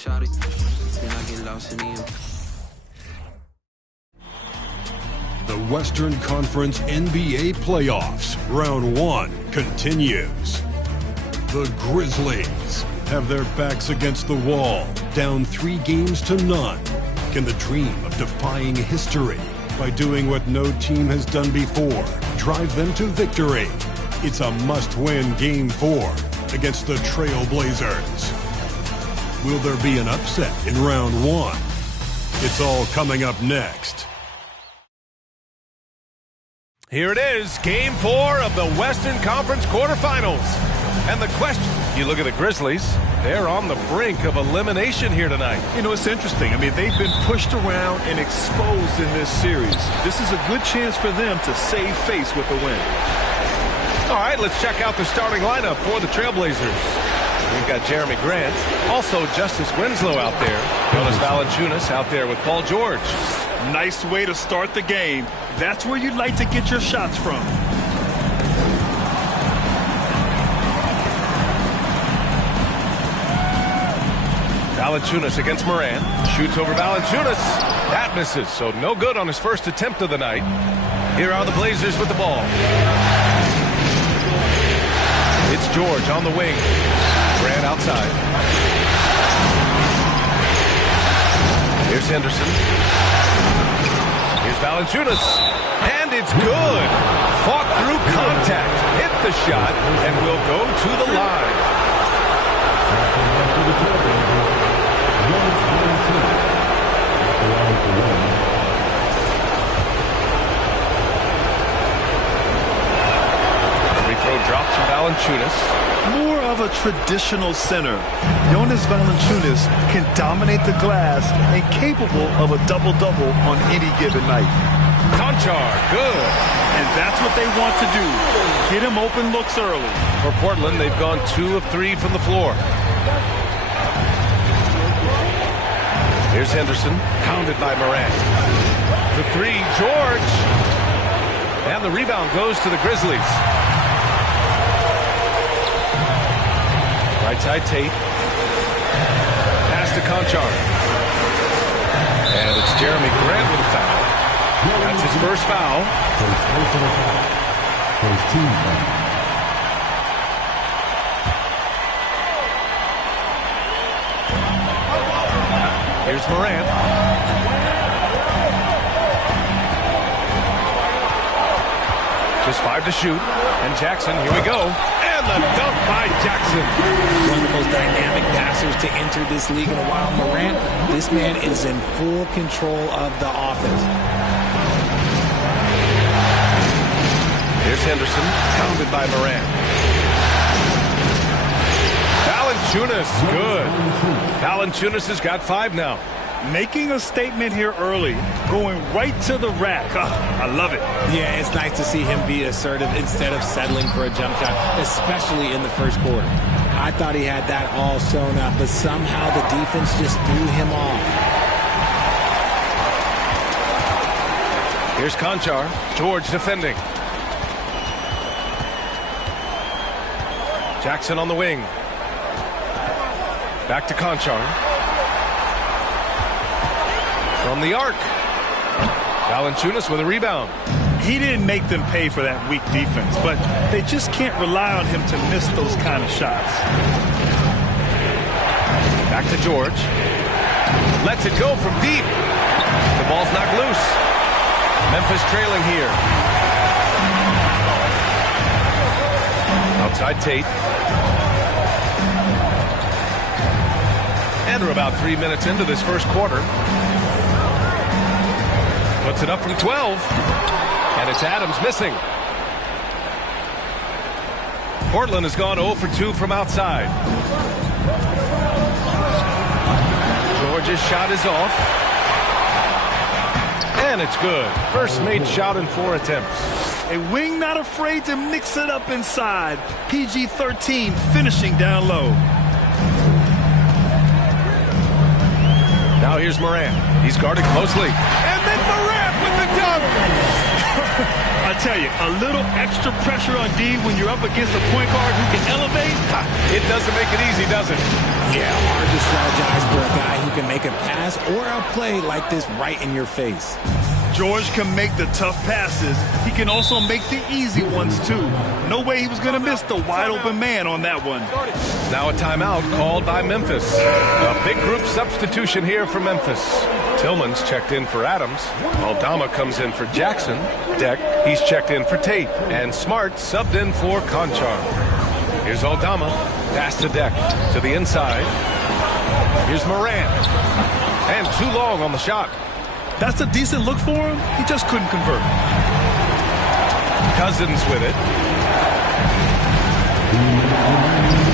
shawty. Then I get lost in the The Western Conference NBA Playoffs, Round 1 continues. The Grizzlies have their backs against the wall, down 3 games to none. Can the dream of defying history by doing what no team has done before drive them to victory? It's a must-win Game 4 against the Trail Blazers. Will there be an upset in Round 1? It's all coming up next. Here it is, Game 4 of the Western Conference quarterfinals. And the question, you look at the Grizzlies, they're on the brink of elimination here tonight. You know, it's interesting. I mean, they've been pushed around and exposed in this series. This is a good chance for them to save face with a win. All right, let's check out the starting lineup for the Trailblazers. We've got Jeremy Grant, also Justice Winslow out there. Jonas Valanciunas out there with Paul George. Nice way to start the game. That's where you'd like to get your shots from. Valanciunas against Morant. Shoots over Valanciunas. That misses, so no good on his first attempt of the night. Here are the Blazers with the ball. It's George on the wing. Grant outside. Here's Henderson. Here's Valanciunas. And it's good. Fought through contact. Hit the shot and will go to the line. Free throw drops from Valanciunas. More of a traditional center. Jonas Valanciunas can dominate the glass and capable of a double-double on any given night. Konchar, good. And that's what they want to do. Get him open looks early. For Portland, they've gone 2 of 3 from the floor. Here's Henderson, pounded by Morant. For 3, George. And the rebound goes to the Grizzlies. Right side, Tate. Pass to Konchar. And it's Jeremy Grant with a foul. That's his first foul. First team foul. Here's Morant. Just 5 to shoot. And Jackson, here we go. And the dunk by Jackson. One of the most dynamic passers to enter this league in a while. Morant, this man is in full control of the offense. Here's Henderson, pounded by Morant. Valanciunas, good. Valanciunas has got 5 now. Making a statement here early, going right to the rack. I love it. Yeah, it's nice to see him be assertive instead of settling for a jump shot, especially in the first quarter. I thought he had that all sewn up, but somehow the defense just threw him off. Here's Konchar. George defending. Jackson on the wing. Back to Konchar. From the arc. Valanciunas with a rebound. He didn't make them pay for that weak defense, but they just can't rely on him to miss those kind of shots. Back to George. Lets it go from deep. The ball's knocked loose. Memphis trailing here. Outside Tate. And we're about 3 minutes into this first quarter. Puts it up from 12. And it's Adams missing. Portland has gone 0 for 2 from outside. George's shot is off. And it's good. First made shot in 4 attempts. A wing not afraid to mix it up inside. PG-13 finishing down low. Now here's Morant. He's guarded closely. And then Morant with the dunk. I tell you, a little extra pressure on D when you're up against a point guard who can elevate. It doesn't make it easy, does it? Yeah, hard to strategize for a guy who can make a pass or a play like this right in your face. George can make the tough passes. He can also make the easy ones, too. No way he was going to miss the wide-open man on that one. Now a timeout called by Memphis. A big group substitution here for Memphis. Tillman's checked in for Adams. Aldama comes in for Jackson. Deck, he's checked in for Tate. And Smart subbed in for Conchar. Here's Aldama. Pass to Deck. To the inside. Here's Moran. And too long on the shot. That's a decent look for him. He just couldn't convert. Cousins with it.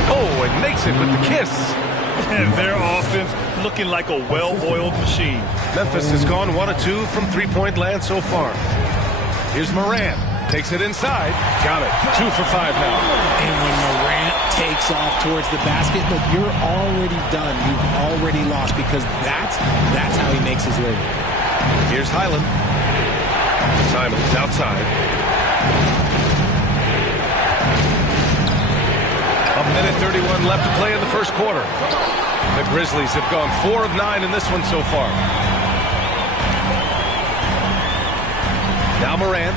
Oh, and makes it with the kiss. And their offense looking like a well-oiled machine. Memphis has gone 1 of 2 from three-point land so far. Here's Moran. Takes it inside. Got it. 2 for 5 now. And when Morant takes off towards the basket, look, you're already done. You've already lost because that's how he makes his living. Here's Highland. Simons outside. A minute 31 left to play in the first quarter. The Grizzlies have gone 4 of 9 in this one so far. Now Morant.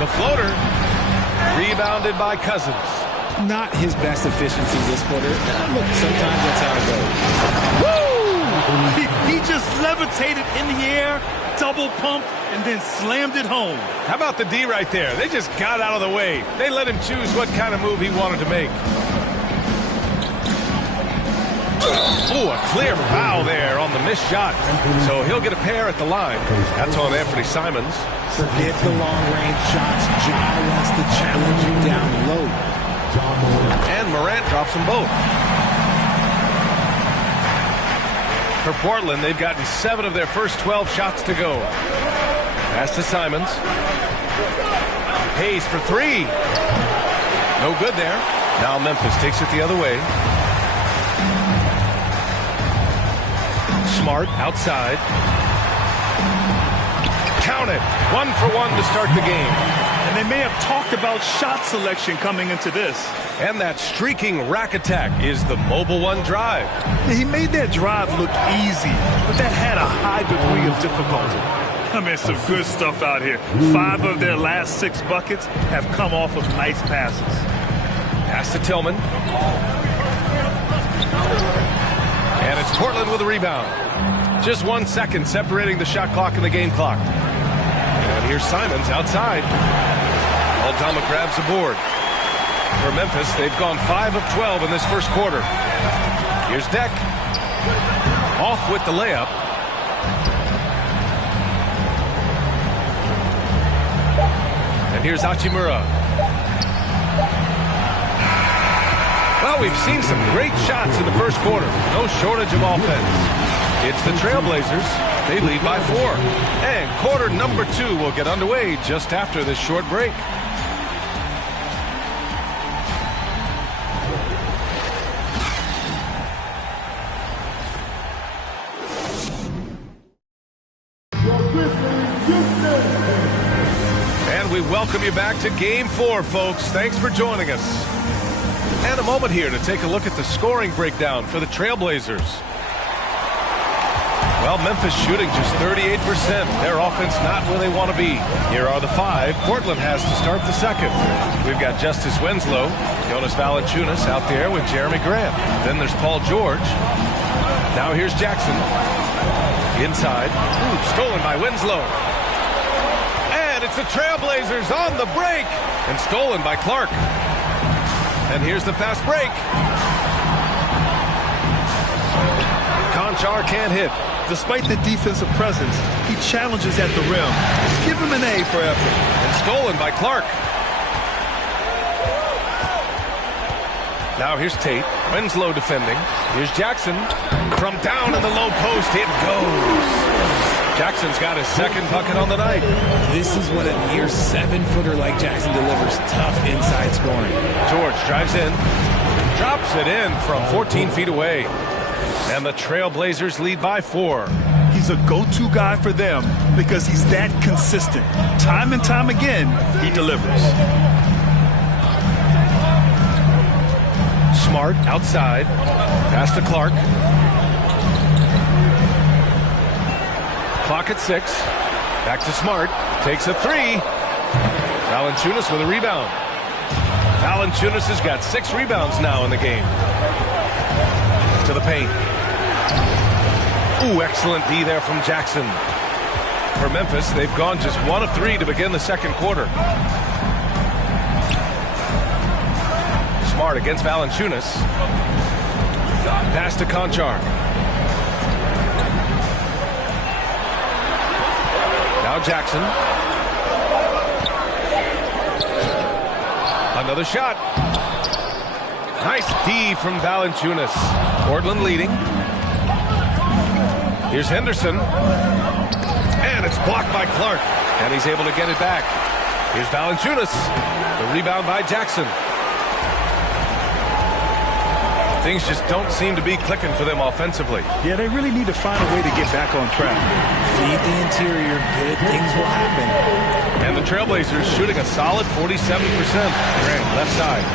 The floater. Rebounded by Cousins. Not his best efficiency this quarter. Look, sometimes that's how it goes. Woo! He just levitated in the air, double pumped, and then slammed it home. How about the D right there? They just got out of the way. They let him choose what kind of move he wanted to make. Oh, a clear foul there on the missed shot. So he'll get a pair at the line. That's on Anthony Simons. Forget the long-range shots. Ja wants to challenge you down low. And Morant drops them both. For Portland, they've gotten 7 of their first 12 shots to go. Pass to Simons. Hayes for 3. No good there. Now Memphis takes it the other way. Smart outside. Count it. 1 for 1 to start the game. And they may have talked about shot selection coming into this. And that streaking rack attack is the Mobile One drive. He made that drive look easy, but that had a high degree of difficulty. I mean, some good stuff out here. 5 of their last 6 buckets have come off of nice passes. Pass to Tillman. And it's Portland with a rebound. Just 1 second separating the shot clock and the game clock. And here's Simons outside. Aldama grabs the board. For Memphis, they've gone 5 of 12 in this first quarter. Here's Deck. Off with the layup. And here's Hachimura. Well, we've seen some great shots in the first quarter. No shortage of offense. It's the Trailblazers. They lead by 4. And quarter number 2 will get underway just after this short break. And we welcome you back to Game 4, folks. Thanks for joining us. And a moment here to take a look at the scoring breakdown for the Trailblazers. Well, Memphis shooting just 38%. Their offense not where they want to be. Here are the 5 Portland has to start the second. We've got Justice Winslow, Jonas Valanciunas out there with Jeremy Grant. Then there's Paul George. Now here's Jackson. Inside. Ooh, stolen by Winslow. And it's the Trailblazers on the break. And stolen by Clark. And here's the fast break. Conchar can't hit. Despite the defensive presence, he challenges at the rim. Give him an A for effort. And stolen by Clark. Now here's Tate. Winslow defending. Here's Jackson. From down in the low post, it goes. Jackson's got his second bucket on the night. This is what a near 7-footer like Jackson delivers. Tough inside scoring. George drives in. Drops it in from 14 feet away. And the Trailblazers lead by 4. He He's a go-to guy for them because he's that consistent. Time and time again, he delivers. Smart outside. Pass to Clark. Clock at 6. Back to Smart. Takes a 3. Valanciunas with a rebound. Valanciunas has got 6 rebounds now in the game. To the paint. Ooh, excellent D there from Jackson. For Memphis, they've gone just 1 of 3 to begin the second quarter. Smart against Valanciunas. Pass to Konchar. Now Jackson. Another shot. Nice D from Valanciunas. Portland leading. Here's Henderson. And it's blocked by Clark. And he's able to get it back. Here's Valanciunas. The rebound by Jackson. Things just don't seem to be clicking for them offensively. Yeah, they really need to find a way to get back on track. Feed the interior. Good things will happen. And the Trailblazers shooting a solid 47%. Grant, left side.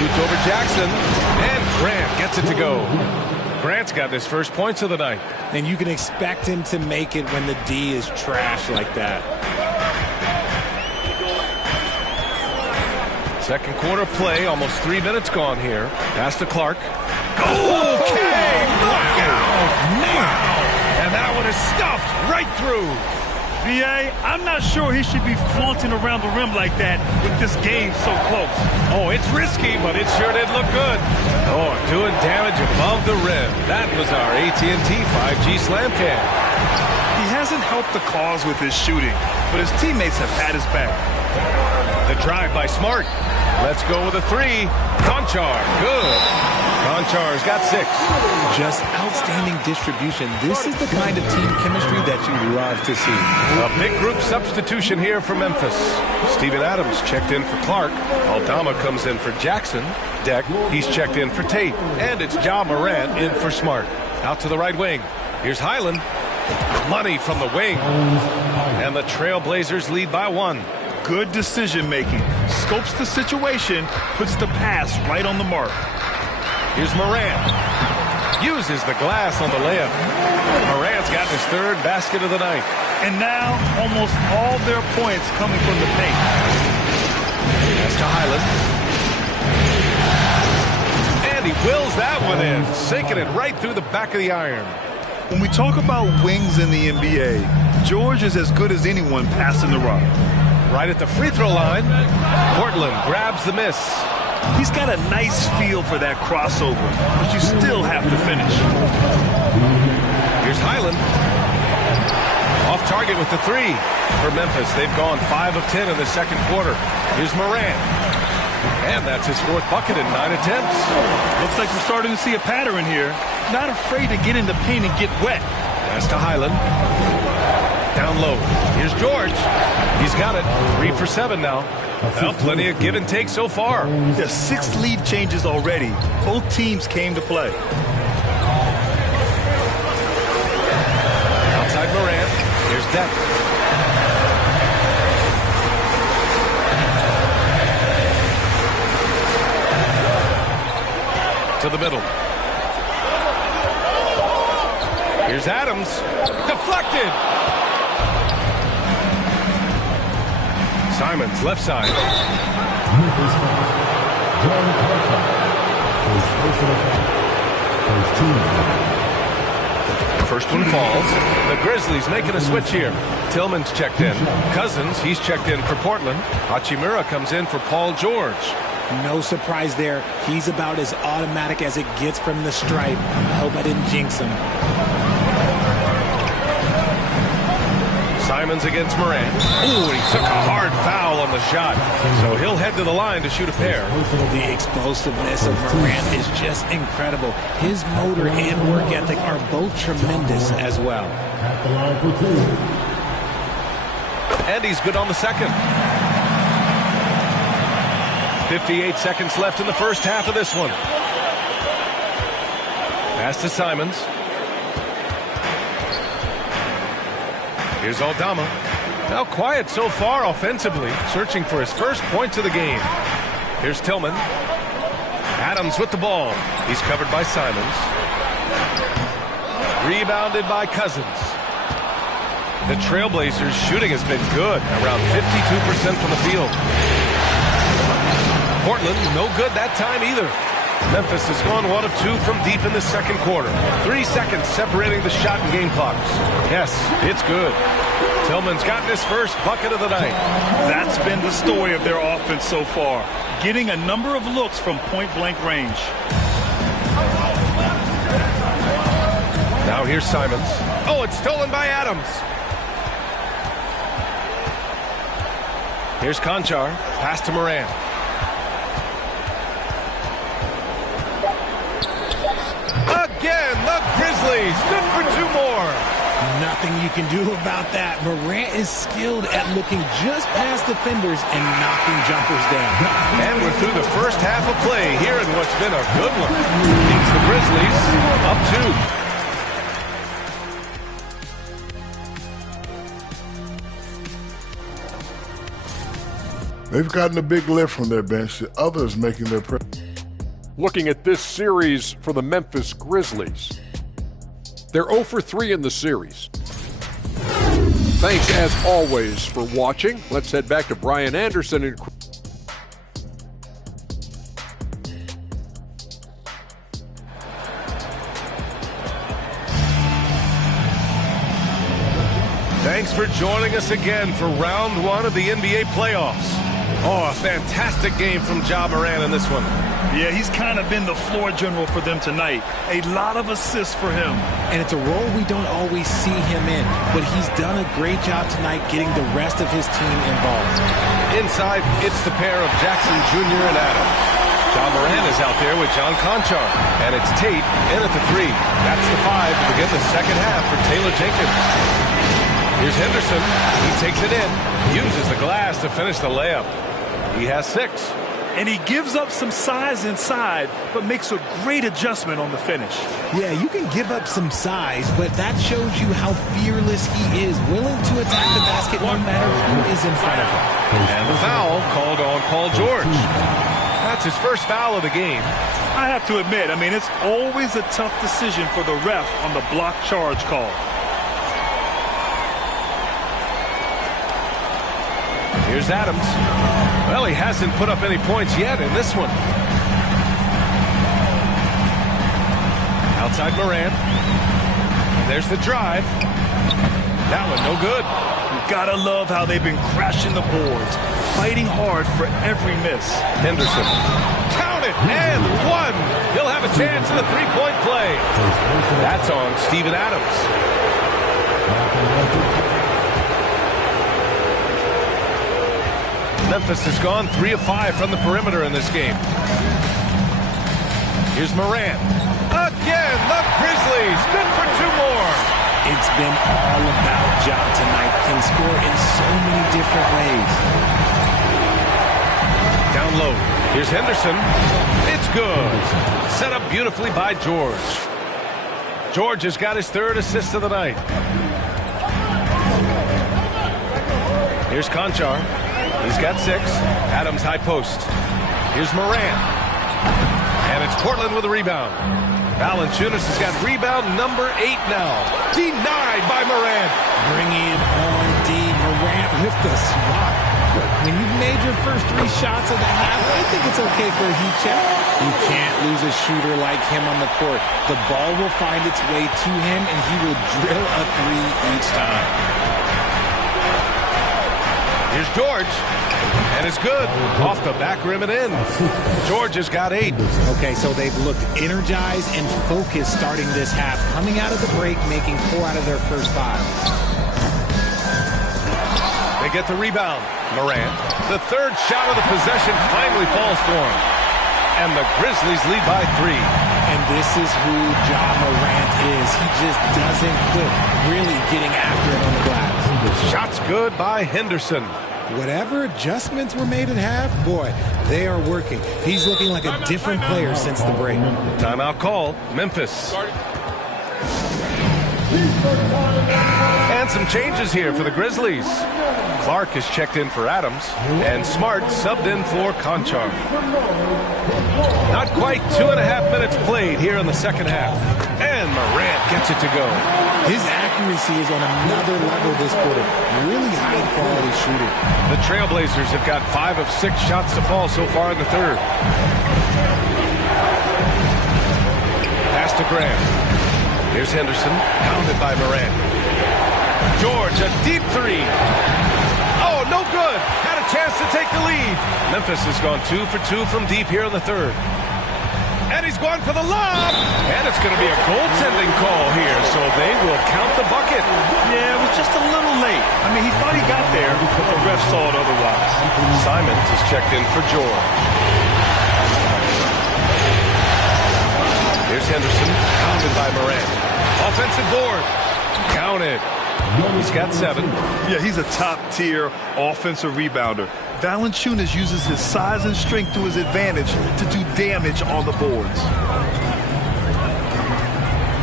Shoots over Jackson. And Grant gets it to go. Grant's got his first points of the night. And you can expect him to make it when the D is trash like that. Second quarter play, almost 3 minutes gone here. Pass to Clark. Okay! Knockout! Wow! And that one is stuffed right through. B.A., I'm not sure he should be flaunting around the rim like that with this game so close. Oh, it's risky, but it sure did look good. Oh, doing damage above the rim. That was our AT&T 5G Slam Cam. He hasn't helped the cause with his shooting, but his teammates have had his back. The drive by Smart. Let's go with a 3. Konchar, good. Konchar's got 6. Just outstanding distribution. This is the kind of team chemistry that you love to see. A big group substitution here for Memphis. Steven Adams checked in for Clark. Aldama comes in for Jackson. Deck, he's checked in for Tate. And it's Ja Morant in for Smart. Out to the right wing. Here's Highland. Money from the wing. And the Trailblazers lead by 1. Good decision-making. Scopes the situation, puts the pass right on the mark. Here's Morant. Uses the glass on the layup. Morant's got his 3rd basket of the night. And now, almost all their points coming from the paint. Pass to Highland. And he wills that one in, sinking it right through the back of the iron. When we talk about wings in the NBA, George is as good as anyone passing the rock. Right at the free throw line, Portland grabs the miss. He's got a nice feel for that crossover, but you still have to finish. Here's Highland. Off target with the 3 for Memphis. They've gone 5 of 10 in the second quarter. Here's Morant. And that's his 4th bucket in 9 attempts. Looks like we're starting to see a pattern here. Not afraid to get in the paint and get wet. Pass to Highland. Down low. Here's George. He's got it. 3 for 7 now. Well, plenty of give and take so far. There's 6 lead changes already. Both teams came to play. Outside Morant. Here's Deck. To the middle. Here's Adams. Deflected. Simons, left side. First one falls. The Grizzlies making a switch here. Tillman's checked in. Cousins, he's checked in for Portland. Hachimura comes in for Paul George. No surprise there. He's about as automatic as it gets from the stripe. I hope I didn't jinx him. Simons against Morant. Ooh, he took a hard foul on the shot. So he'll head to the line to shoot a pair. The explosiveness of Morant is just incredible. His motor and work ethic are both tremendous as well. And he's good on the second. 58 seconds left in the first half of this one. Pass to Simons. Here's Aldama. Now quiet so far offensively, searching for his first points of the game. Here's Tillman. Adams with the ball. He's covered by Simons. Rebounded by Cousins. The Trailblazers' shooting has been good, around 52% from the field. Portland, no good that time either. Memphis has gone 1 of 2 from deep in the second quarter. 3 seconds separating the shot and game clocks. Yes, it's good. Tillman's gotten his first bucket of the night. That's been the story of their offense so far. Getting a number of looks from point-blank range. Now here's Simons. Oh, it's stolen by Adams. Here's Conchar. Pass to Moran. Again, the Grizzlies. Good for 2 more. Nothing you can do about that. Morant is skilled at looking just past defenders and knocking jumpers down. And we're through the first half of play here in what's been a good one. It's the Grizzlies up 2. They've gotten a big lift from their bench. The others making their presence. Looking at this series for the Memphis Grizzlies. They're 0 for 3 in the series. Thanks, as always, for watching. Let's head back to Brian Anderson and Thanks for joining us again for round 1 of the NBA playoffs. Oh, a fantastic game from Ja Morant in this one. Yeah, he's kind of been the floor general for them tonight. A lot of assists for him. And it's a role we don't always see him in, but he's done a great job tonight getting the rest of his team involved. Inside, it's the pair of Jackson Jr. and Adams. Ja Morant is out there with John Conchar. And it's Tate in at the 3. That's the 5 to begin the second half for Taylor Jenkins. Here's Henderson. He takes it in. Uses the glass to finish the layup. He has 6. And he gives up some size inside, but makes a great adjustment on the finish. Yeah, you can give up some size, but that shows you how fearless he is, willing to attack the basket no matter who is in front of him. And the foul called on Paul George. That's his first foul of the game. I have to admit, it's always a tough decision for the ref on the block charge call. Here's Adams. Well, he hasn't put up any points yet in this one. Outside Morant. There's the drive. That one no good. You gotta love how they've been crashing the boards, fighting hard for every miss. Henderson. Count it, and 1. He'll have a chance in the 3-point play. That's on Steven Adams. Memphis has gone 3 of 5 from the perimeter in this game. Here's Morant. Again, the Grizzlies. Good for 2 more. It's been all about Ja tonight. Can score in so many different ways. Down low. Here's Henderson. It's good. Set up beautifully by George. George has got his 3rd assist of the night. Here's Conchar. He's got 6. Adams high post. Here's Morant. And it's Portland with a rebound. Valanciunas has got rebound number 8 now. Denied by Morant. Bringing it on D. Morant with the swat. When you've made your first 3 shots of the half, I think it's okay for a heat check. You can't lose a shooter like him on the court. The ball will find its way to him, and he will drill a 3 each time. Here's George. And it's good. Off the back rim and in. George has got 8. Okay, so they've looked energized and focused starting this half. Coming out of the break, making 4 out of their first 5. They get the rebound. Morant. The 3rd shot of the possession finally falls for him. And the Grizzlies lead by 3. And this is who Ja Morant is. He just doesn't quit, really getting after it on the glass. Shots good by Henderson. Whatever adjustments were made at half, boy, they are working. He's looking like a different player since the break. Timeout call, Memphis. And And some changes here for the Grizzlies. Clark is checked in for Adams, and Smart subbed in for Conchar. Not quite 2.5 minutes played here in the second half. And Morant gets it to go. His accuracy is on another level this quarter. Really high-quality shooter. The Trailblazers have got 5 of 6 shots to fall so far in the third. Pass to Graham. Here's Henderson, pounded by Morant. George, a deep three. Oh, no good. Had a chance to take the lead. Memphis has gone 2 for 2 from deep here in the third. And he's going for the lob. And it's going to be a goaltending call here, so they will count the bucket. Yeah, it was just a little late. I mean, he thought he got there, but the ref saw it otherwise. Simons is checked in for George. Here's Henderson, pounded by Morant. Offensive board. Counted. He's got 7. Yeah, he's a top-tier offensive rebounder. Valanciunas uses his size and strength to his advantage to do damage on the boards.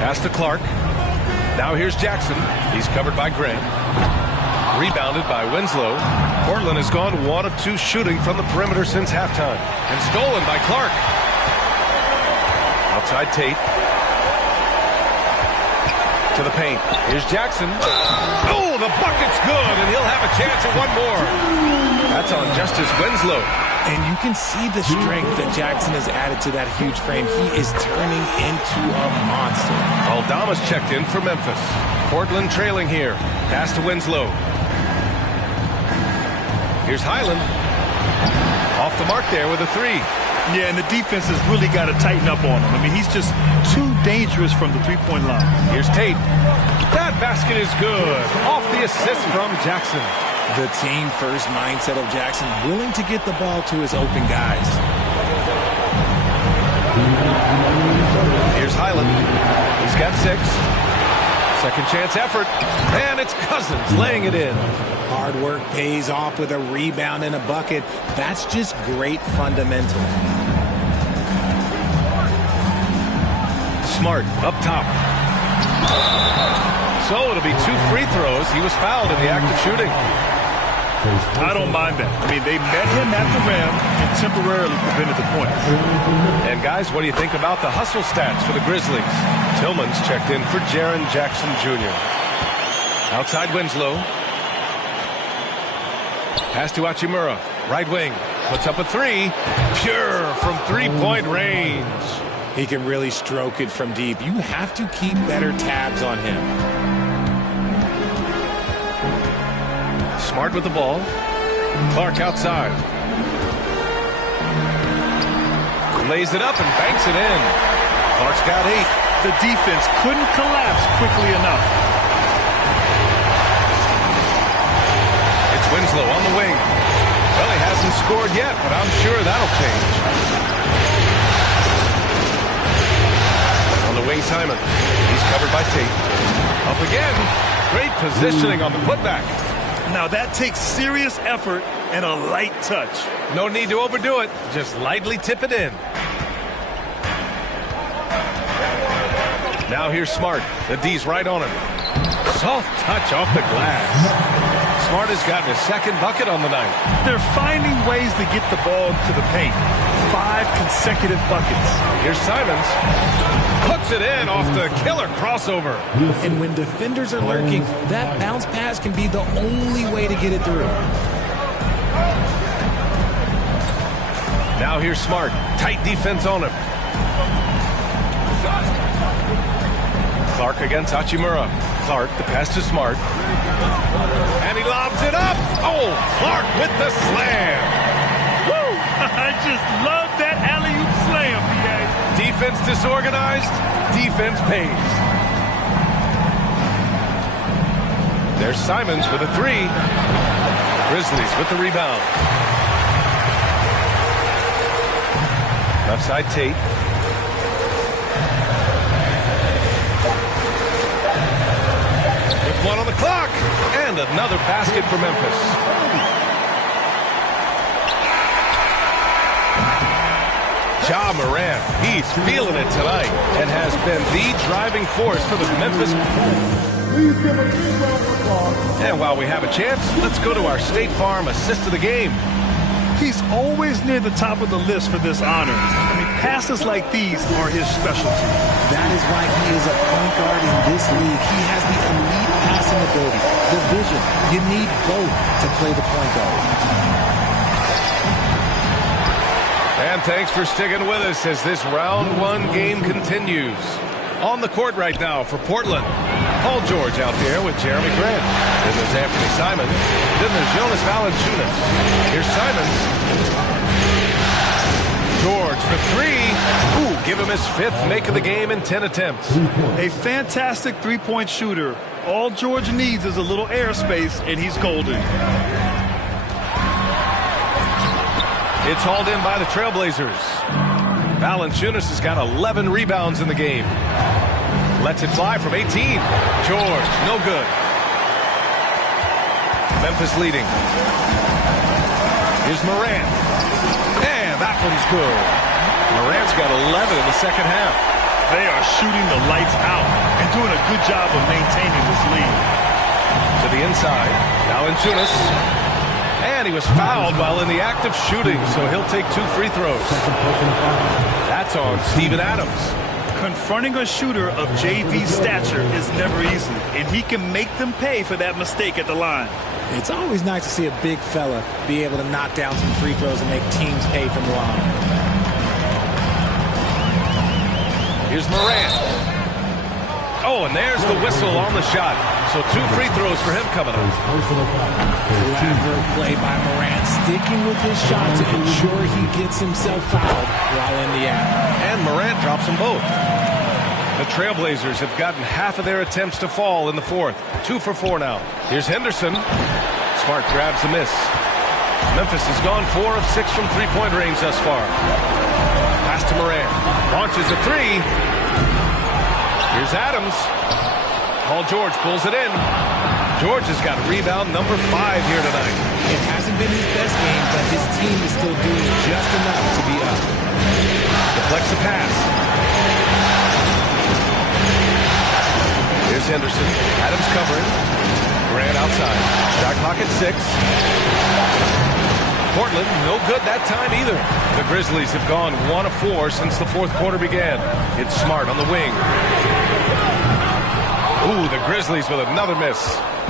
Pass to Clark. Now here's Jackson. He's covered by Grant. Rebounded by Winslow. Portland has gone 1 of 2 shooting from the perimeter since halftime. And stolen by Clark. Outside Tate. To the paint. Here's Jackson. Oh, the bucket's good, and he'll have a chance at one more. That's on Justice Winslow. And you can see the strength that Jackson has added to that huge frame. He is turning into a monster. Aldama's checked in for Memphis. Portland trailing here. Pass to Winslow. Here's Highland. Off the mark there with a 3. Yeah, and the defense has really got to tighten up on him. I mean, he's just too dangerous from the three-point line. Here's Tate. That basket is good. Off the assist from Jackson. The team-first mindset of Jackson, willing to get the ball to his open guys. Here's Highland. He's got 6. Second chance effort. And it's Cousins laying it in. Hard work pays off with a rebound and a bucket. That's just great fundamentals. Smart up top. So it'll be 2 free throws. He was fouled in the act of shooting. I don't mind that. I mean, they met him at the rim and temporarily prevented the points. And guys, what do you think about the hustle stats for the Grizzlies? Tillman's checked in for Jaren Jackson Jr. Outside Winslow. Pass to Hachimura. Right wing. Puts up a 3. Pure from 3-point range. He can really stroke it from deep. You have to keep better tabs on him. Smart with the ball. Clark outside. Lays it up and banks it in. Clark's got 8. The defense couldn't collapse quickly enough. It's Winslow on the wing. Well, he hasn't scored yet, but I'm sure that'll change. On the wing, Simon. He's covered by Tate. Up again. Great positioning on the putback. Now that takes serious effort and a light touch. No need to overdo it. Just lightly tip it in. Now here's Smart. The D's right on him. Soft touch off the glass. Smart has gotten his second bucket on the night. They're finding ways to get the ball to the paint. 5 consecutive buckets. Here's Simons. Hooks it in off the killer crossover. And when defenders are lurking, that bounce pass can be the only way to get it through. Now here's Smart. Tight defense on him. Clark against Hachimura. Clark, the pass to Smart. And he lobs it up. Oh, Clark with the slam. Woo! I just love that alley-oop slam, B.A. Defense disorganized. Defense pays. There's Simons with a 3. Grizzlies with the rebound. Left side Tate. With 1 on the clock. And another basket for Memphis. Ja Morant, he's feeling it tonight and has been the driving force for the Memphis. Please give a big round of applause. And while we have a chance, let's go to our State Farm assist of the game. He's always near the top of the list for this honor. I mean, passes like these are his specialty. That is why he is a point guard in this league. He has the elite passing ability, the vision. You need both to play the point guard. And thanks for sticking with us as this round one game continues. On the court right now for Portland, Paul George out there with Jeremy Grant. Then there's Anthony Simons. Then there's Jonas Valanciunas. Here's Simons. George for three. Ooh, give him his fifth make of the game in 10 attempts. A fantastic three-point shooter. All George needs is a little airspace, and he's golden. It's hauled in by the Trailblazers. Valanciunas has got 11 rebounds in the game. Lets it fly from 18. George, no good. Memphis leading. Here's Morant. And that one's good. Morant's got 11 in the second half. They are shooting the lights out and doing a good job of maintaining this lead. To the inside, Valanciunas. And he was fouled while in the act of shooting, so he'll take 2 free throws. That's on Steven Adams. Confronting a shooter of JV stature is never easy, and he can make them pay for that mistake at the line. It's always nice to see a big fella be able to knock down some free throws and make teams pay from the line. Here's Morant. Oh, and there's the whistle on the shot. So 2 free throws for him coming up. Clever play by Morant, sticking with his shot to ensure he gets himself fouled while in the act. And Morant drops them both. The Trailblazers have gotten half of their attempts to fall in the fourth. 2 for 4 now. Here's Henderson. Smart grabs the miss. Memphis has gone 4 of 6 from three-point range thus far. Pass to Morant. Launches a 3. Here's Adams. Paul George pulls it in. George has got rebound number 5 here tonight. It hasn't been his best game, but his team is still doing just enough to be up. Deflects the pass. Here's Henderson. Adams covering. Grant outside. Shot clock at 6. Portland, no good that time either. The Grizzlies have gone 1 of 4 since the fourth quarter began. It's Smart on the wing. Ooh, the Grizzlies with another miss.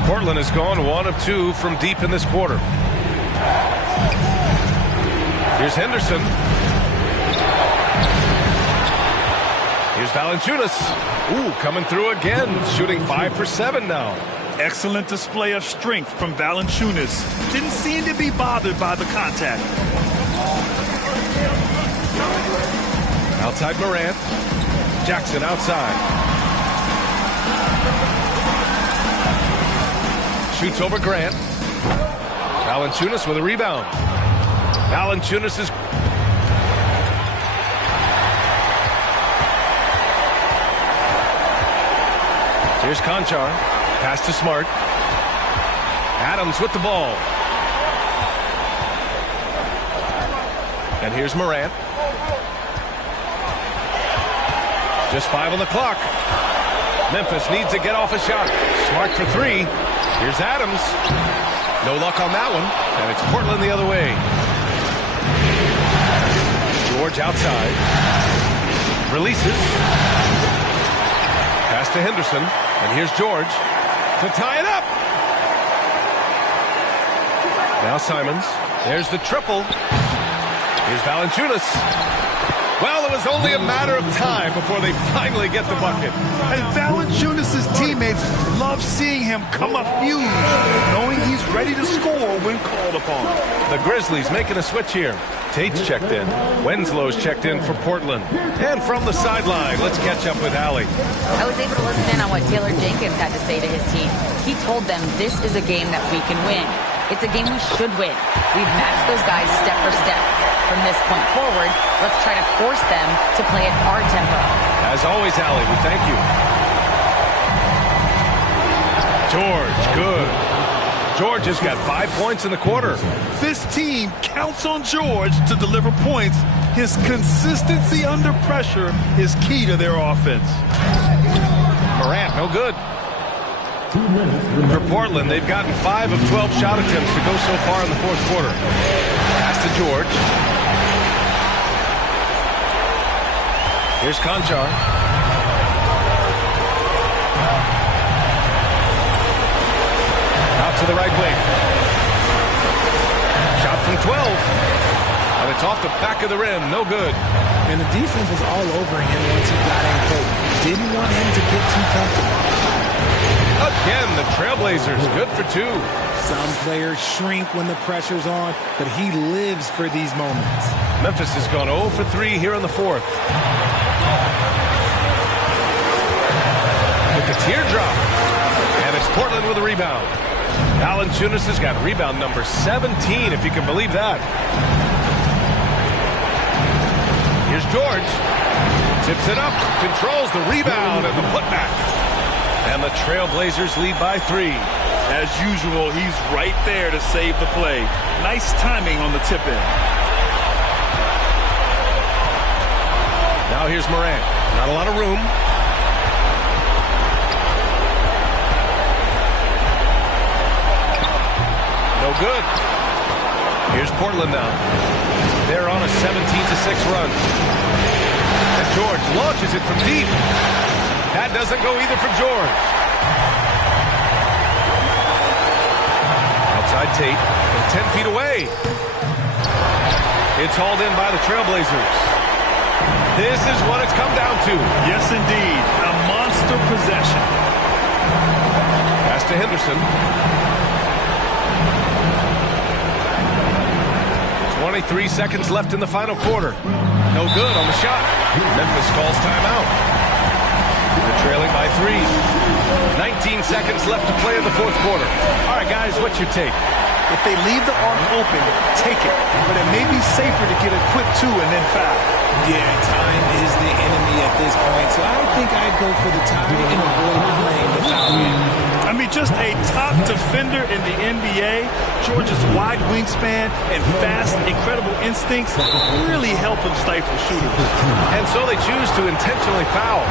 Portland has gone 1 of 2 from deep in this quarter. Here's Henderson. Here's Valanciunas. Ooh, coming through again, shooting 5 for 7 now. Excellent display of strength from Valanciunas. Didn't seem to be bothered by the contact. Outside Morant. Jackson outside. Shoots over Grant. Valanciunas with a rebound. Valanciunas is... Here's Conchar. Pass to Smart. Adams with the ball. And here's Morant. Just 5 on the clock. Memphis needs to get off a shot. Smart for 3. Here's Adams. No luck on that one. And it's Portland the other way. George outside. Releases. Pass to Henderson. And here's George to tie it up. Now Simons. There's the triple. Here's Valanciunas. Well, it was only a matter of time before they finally get the bucket. And Valanciunas' teammates love seeing him come up huge, knowing he's ready to score when called upon. The Grizzlies making a switch here. Tate's checked in. Wenslow's checked in for Portland. And from the sideline, let's catch up with Allie. I was able to listen in on what Taylor Jenkins had to say to his team. He told them this is a game that we can win. It's a game we should win. We've matched those guys step for step. From this point forward, let's try to force them to play at our tempo. As always, Allie, we thank you. George, good. George has got 5 points in the quarter. This team counts on George to deliver points. His consistency under pressure is key to their offense. Morant, no good. For Portland, they've gotten 5 of 12 shot attempts to go so far in the fourth quarter. Pass to George. Here's Konchar. Out to the right wing. Shot from 12. And it's off the back of the rim. No good. And the defense was all over him once he got in close. Didn't want him to get too comfortable. Again, the Trailblazers, good for 2. Some players shrink when the pressure's on, but he lives for these moments. Memphis has gone 0 for 3 here in the fourth. With the teardrop. And it's Portland with a rebound. Valanciunas has got rebound number 17, if you can believe that. Here's George. Tips it up, controls the rebound and the putback. And the Trailblazers lead by 3. As usual, he's right there to save the play. Nice timing on the tip-in. Now here's Morant. Not a lot of room. No good. Here's Portland now. They're on a 17-6 run. And George launches it from deep. That doesn't go either for George. Outside Tate from 10 feet away. It's hauled in by the Trailblazers. This is what it's come down to. Yes, indeed. A monster possession. Pass to Henderson. 23 seconds left in the final quarter. No good on the shot. Memphis calls timeout. They're trailing by 3. 19 seconds left to play in the fourth quarter. All right, guys, what's your take? If they leave the arc open, take it. But it may be safer to get a quick 2 and then foul. Yeah, time is the enemy at this point, so I think I'd go for the tie and avoid playing the foul game. I mean, just a top defender in the NBA. George's wide wingspan and fast, incredible instincts really help him stifle shooters. And so they choose to intentionally foul.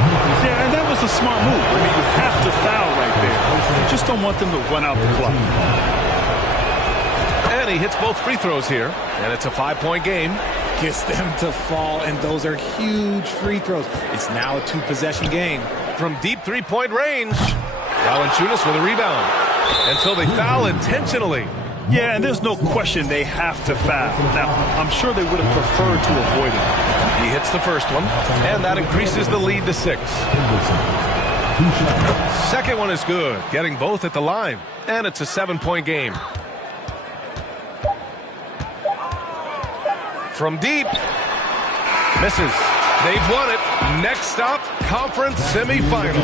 Yeah, and that was a smart move. I mean, you have to foul right there. You just don't want them to run out the clock. And he hits both free throws here, and it's a 5-point game. Gets them to fall, and those are huge free throws. It's now a 2-possession game. From deep three-point range, Valanciunas with a rebound. And so they foul intentionally. Yeah, and there's no question they have to foul. Now, I'm sure they would have preferred to avoid it. He hits the first one, and that increases the lead to 6. Second one is good, getting both at the line. And it's a 7-point game. From deep. Misses. They've won it. Next stop, conference semifinals.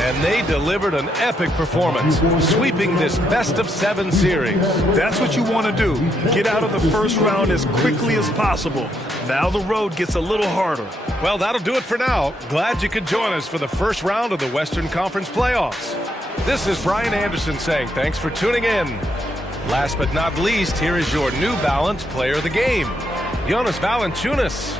And they delivered an epic performance, sweeping this best-of-7 series. That's what you want to do. Get out of the first round as quickly as possible. Now the road gets a little harder. Well, that'll do it for now. Glad you could join us for the first round of the Western Conference playoffs. This is Brian Anderson saying thanks for tuning in. Last but not least, here is your New Balance Player of the Game, Jonas Valanciunas.